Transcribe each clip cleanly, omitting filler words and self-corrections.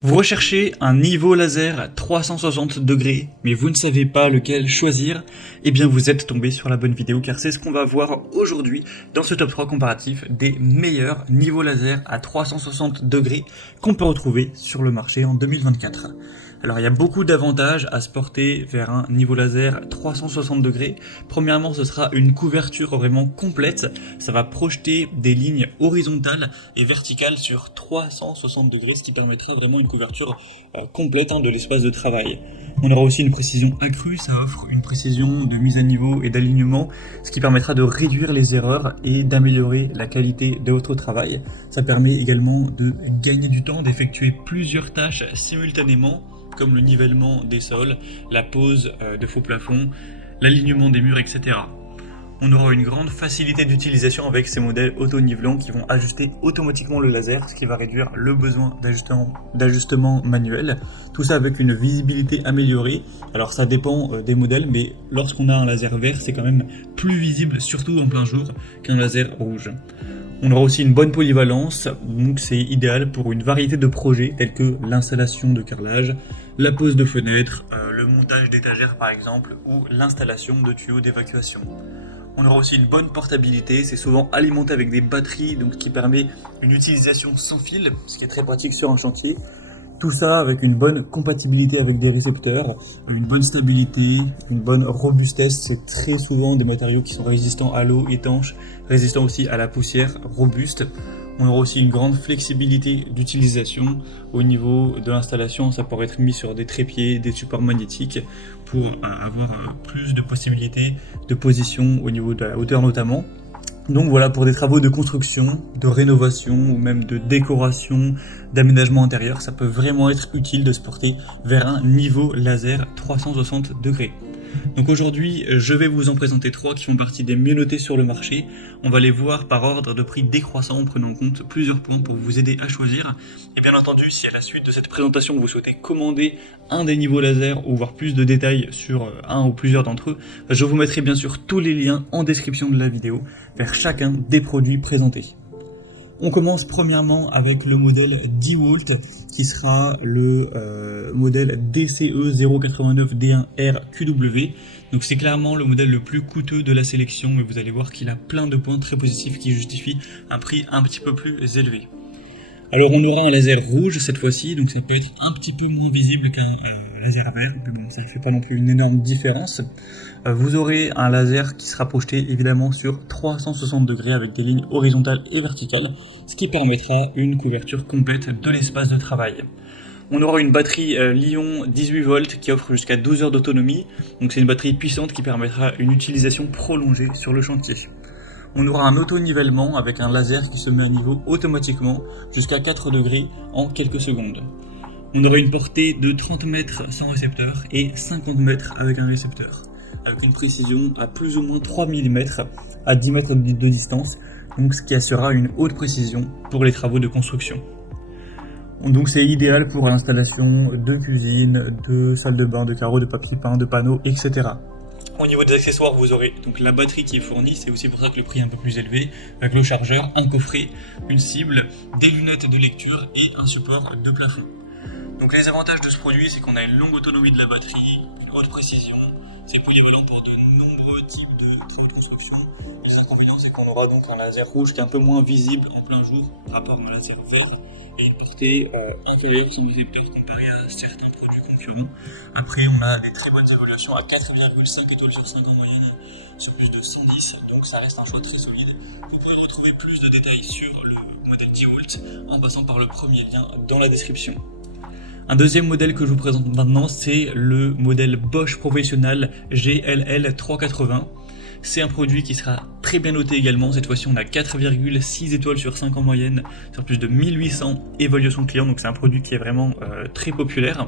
Vous recherchez un niveau laser à 360 degrés, mais vous ne savez pas lequel choisir? Eh bien vous êtes tombé sur la bonne vidéo car c'est ce qu'on va voir aujourd'hui dans ce top 3 comparatif des meilleurs niveaux laser à 360 degrés qu'on peut retrouver sur le marché en 2024. Alors il y a beaucoup d'avantages à se porter vers un niveau laser 360 degrés. Premièrement, ce sera une couverture vraiment complète. Ça va projeter des lignes horizontales et verticales sur 360 degrés, ce qui permettra vraiment une couverture complète de l'espace de travail. On aura aussi une précision accrue, ça offre une précision de mise à niveau et d'alignement, ce qui permettra de réduire les erreurs et d'améliorer la qualité de votre travail. Ça permet également de gagner du temps, d'effectuer plusieurs tâches simultanément, comme le nivellement des sols, la pose de faux plafonds, l'alignement des murs, etc. On aura une grande facilité d'utilisation avec ces modèles auto-nivelants qui vont ajuster automatiquement le laser, ce qui va réduire le besoin d'ajustement manuel. Tout ça avec une visibilité améliorée. Alors ça dépend des modèles, mais lorsqu'on a un laser vert, c'est quand même plus visible, surtout en plein jour, qu'un laser rouge. On aura aussi une bonne polyvalence, donc c'est idéal pour une variété de projets tels que l'installation de carrelage, la pose de fenêtres, le montage d'étagères par exemple, ou l'installation de tuyaux d'évacuation. On aura aussi une bonne portabilité, c'est souvent alimenté avec des batteries, donc ce qui permet une utilisation sans fil, ce qui est très pratique sur un chantier. Tout ça avec une bonne compatibilité avec des récepteurs, une bonne stabilité, une bonne robustesse. C'est très souvent des matériaux qui sont résistants à l'eau, étanches, résistants aussi à la poussière, robustes. On aura aussi une grande flexibilité d'utilisation. Au niveau de l'installation, ça pourrait être mis sur des trépieds, des supports magnétiques pour avoir plus de possibilités de position au niveau de la hauteur notamment. Donc voilà, pour des travaux de construction, de rénovation ou même de décoration, d'aménagement intérieur, ça peut vraiment être utile de se porter vers un niveau laser 360 degrés. Donc aujourd'hui, je vais vous en présenter 3 qui font partie des mieux notés sur le marché. On va les voir par ordre de prix décroissant en prenant en compte plusieurs points pour vous aider à choisir. Et bien entendu, si à la suite de cette présentation vous souhaitez commander un des niveaux laser ou voir plus de détails sur un ou plusieurs d'entre eux, je vous mettrai bien sûr tous les liens en description de la vidéo vers chacun des produits présentés. On commence premièrement avec le modèle DeWalt qui sera le modèle DCE089D1RQW. Donc c'est clairement le modèle le plus coûteux de la sélection, mais vous allez voir qu'il a plein de points très positifs qui justifient un prix un petit peu plus élevé. Alors on aura un laser rouge cette fois-ci, donc ça peut être un petit peu moins visible qu'un laser vert, mais bon, ça ne fait pas non plus une énorme différence. Vous aurez un laser qui sera projeté évidemment sur 360 degrés avec des lignes horizontales et verticales, ce qui permettra une couverture complète de l'espace de travail. On aura une batterie Li-ion 18 volts qui offre jusqu'à 12 heures d'autonomie, donc c'est une batterie puissante qui permettra une utilisation prolongée sur le chantier. On aura un auto-nivellement avec un laser qui se met à niveau automatiquement jusqu'à 4 degrés en quelques secondes. On aura une portée de 30 mètres sans récepteur et 50 mètres avec un récepteur, avec une précision à plus ou moins 3 mm à 10 mètres de distance, donc ce qui assurera une haute précision pour les travaux de construction. Donc c'est idéal pour l'installation de cuisine, de salle de bain, de carreaux, de papier peint, de panneaux, etc. Au niveau des accessoires, vous aurez donc la batterie qui est fournie, c'est aussi pour ça que le prix est un peu plus élevé, avec le chargeur, un coffret, une cible, des lunettes de lecture et un support de plafond. Donc les avantages de ce produit, c'est qu'on a une longue autonomie de la batterie, une haute précision, c'est polyvalent pour de nombreux types de travaux de construction. Les inconvénients, c'est qu'on aura donc un laser rouge qui est un peu moins visible en plein jour par rapport au laser vert et une portée inférieure sur le récepteur comparé à certains produits concurrents. Après, on a des très bonnes évaluations à 4,5 étoiles sur 5 en moyenne sur plus de 110, donc ça reste un choix très solide. Vous pouvez retrouver plus de détails sur le modèle DeWalt en passant par le premier lien dans la description. Un deuxième modèle que je vous présente maintenant, c'est le modèle Bosch Professional GLL 380. C'est un produit qui sera très bien noté également. Cette fois-ci, on a 4,6 étoiles sur 5 en moyenne, sur plus de 1800 évaluations clients. Donc c'est un produit qui est vraiment très populaire.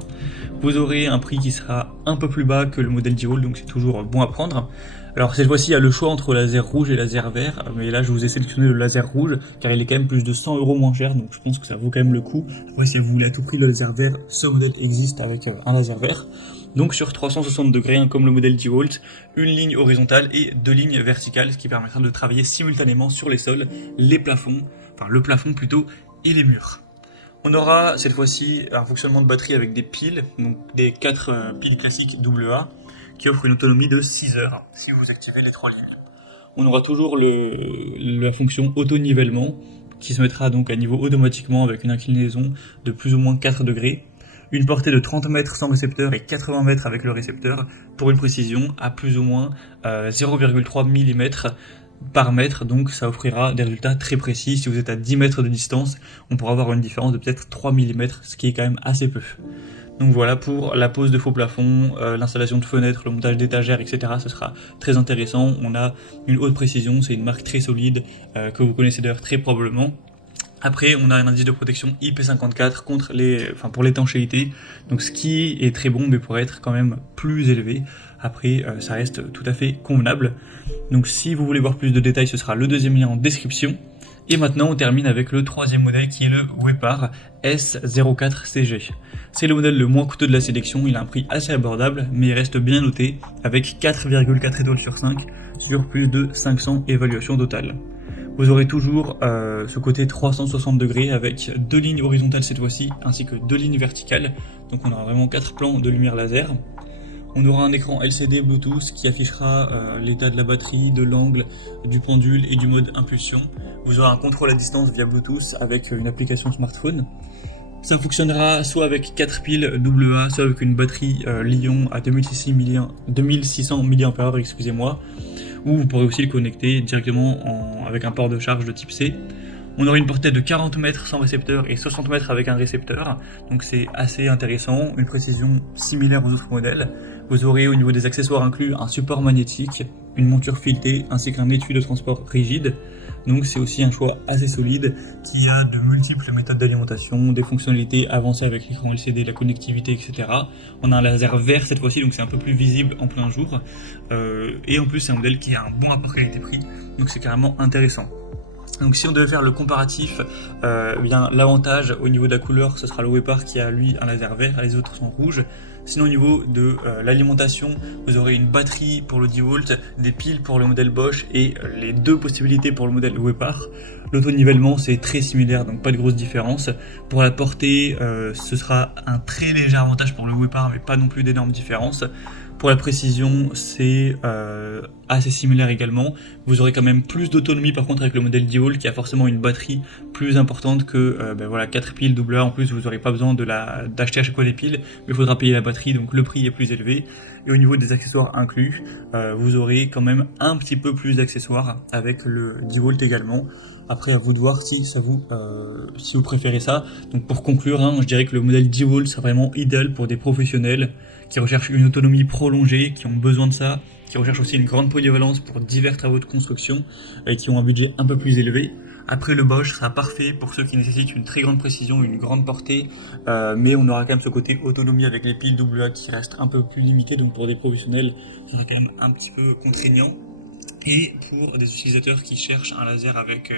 Vous aurez un prix qui sera un peu plus bas que le modèle DeWalt, donc c'est toujours bon à prendre. Alors cette fois-ci, il y a le choix entre laser rouge et laser vert, mais là je vous ai sélectionné le laser rouge, car il est quand même plus de 100 € moins cher, donc je pense que ça vaut quand même le coup. Après, si vous voulez à tout prix le laser vert, ce modèle existe avec un laser vert. Donc sur 360 degrés, comme le modèle DeWalt, une ligne horizontale et 2 lignes verticales, ce qui permettra de travailler simultanément sur les sols, les plafonds, enfin le plafond plutôt, et les murs. On aura cette fois-ci un fonctionnement de batterie avec des piles, donc des 4 piles classiques AA, qui offrent une autonomie de 6 heures si vous activez les 3 lignes. On aura toujours la fonction auto-nivellement, qui se mettra donc à niveau automatiquement avec une inclinaison de plus ou moins 4 degrés. Une portée de 30 mètres sans récepteur et 80 mètres avec le récepteur, pour une précision à plus ou moins 0,3 mm par mètre, donc ça offrira des résultats très précis. Si vous êtes à 10 mètres de distance, on pourra avoir une différence de peut-être 3 mm, ce qui est quand même assez peu. Donc voilà pour la pose de faux plafond, l'installation de fenêtres, le montage d'étagères, etc. Ce sera très intéressant. On a une haute précision, c'est une marque très solide, que vous connaissez d'ailleurs très probablement. Après, on a un indice de protection IP54 pour l'étanchéité, donc ce qui est très bon, mais pourrait être quand même plus élevé. Après, ça reste tout à fait convenable. Donc si vous voulez voir plus de détails, ce sera le deuxième lien en description. Et maintenant, on termine avec le troisième modèle qui est le Wepar S04CG. C'est le modèle le moins coûteux de la sélection, il a un prix assez abordable, mais il reste bien noté, avec 4,4 étoiles sur 5, sur plus de 500 évaluations totales. Vous aurez toujours ce côté 360 degrés avec 2 lignes horizontales cette fois-ci, ainsi que 2 lignes verticales. Donc on aura vraiment 4 plans de lumière laser. On aura un écran LCD Bluetooth qui affichera l'état de la batterie, de l'angle, du pendule et du mode impulsion. Vous aurez un contrôle à distance via Bluetooth avec une application smartphone. Ça fonctionnera soit avec 4 piles AA, soit avec une batterie Li-ion à 2600 mAh, excusez-moi. Ou vous pourrez aussi le connecter directement avec un port de charge de type C. On aura une portée de 40 mètres sans récepteur et 60 mètres avec un récepteur, donc c'est assez intéressant, une précision similaire aux autres modèles. Vous aurez au niveau des accessoires inclus un support magnétique, une monture filetée ainsi qu'un étui de transport rigide. Donc c'est aussi un choix assez solide qui a de multiples méthodes d'alimentation, des fonctionnalités avancées avec l'écran LCD, la connectivité, etc. On a un laser vert cette fois-ci, donc c'est un peu plus visible en plein jour. Et en plus c'est un modèle qui a un bon rapport qualité-prix, donc c'est carrément intéressant. Donc si on devait faire le comparatif, bien l'avantage au niveau de la couleur, ce sera le Wepar qui a lui un laser vert, les autres sont rouges. Sinon au niveau de l'alimentation, vous aurez une batterie pour le 10 volts, des piles pour le modèle Bosch et les 2 possibilités pour le modèle Wepar. L'auto-nivellement c'est très similaire, donc pas de grosse différence. Pour la portée, ce sera un très léger avantage pour le Wepar, mais pas non plus d'énormes différences. Pour la précision, c'est assez similaire également. Vous aurez quand même plus d'autonomie par contre avec le modèle 10 volts qui a forcément une batterie plus importante que 4 piles AA. En plus, vous n'aurez pas besoin d'acheter à chaque fois des piles, mais il faudra payer la batterie, donc le prix est plus élevé. Et au niveau des accessoires inclus, vous aurez quand même un petit peu plus d'accessoires avec le 10 volts également. Après, à vous de voir si vous préférez ça. Donc pour conclure, je dirais que le modèle 10 volts sera vraiment idéal pour des professionnels qui recherchent une autonomie prolongée, qui ont besoin de ça, qui recherchent aussi une grande polyvalence pour divers travaux de construction et qui ont un budget un peu plus élevé. Après, le Bosch sera parfait pour ceux qui nécessitent une très grande précision, une grande portée, mais on aura quand même ce côté autonomie avec les piles AA qui reste un peu plus limité, donc pour des professionnels, ça sera quand même un petit peu contraignant. Et pour des utilisateurs qui cherchent un laser avec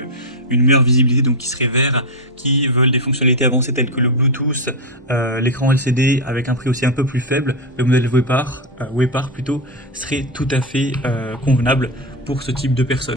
une meilleure visibilité, donc qui serait vert, qui veulent des fonctionnalités avancées telles que le Bluetooth, l'écran LCD avec un prix aussi un peu plus faible, le modèle Wepar serait tout à fait convenable pour ce type de personnes.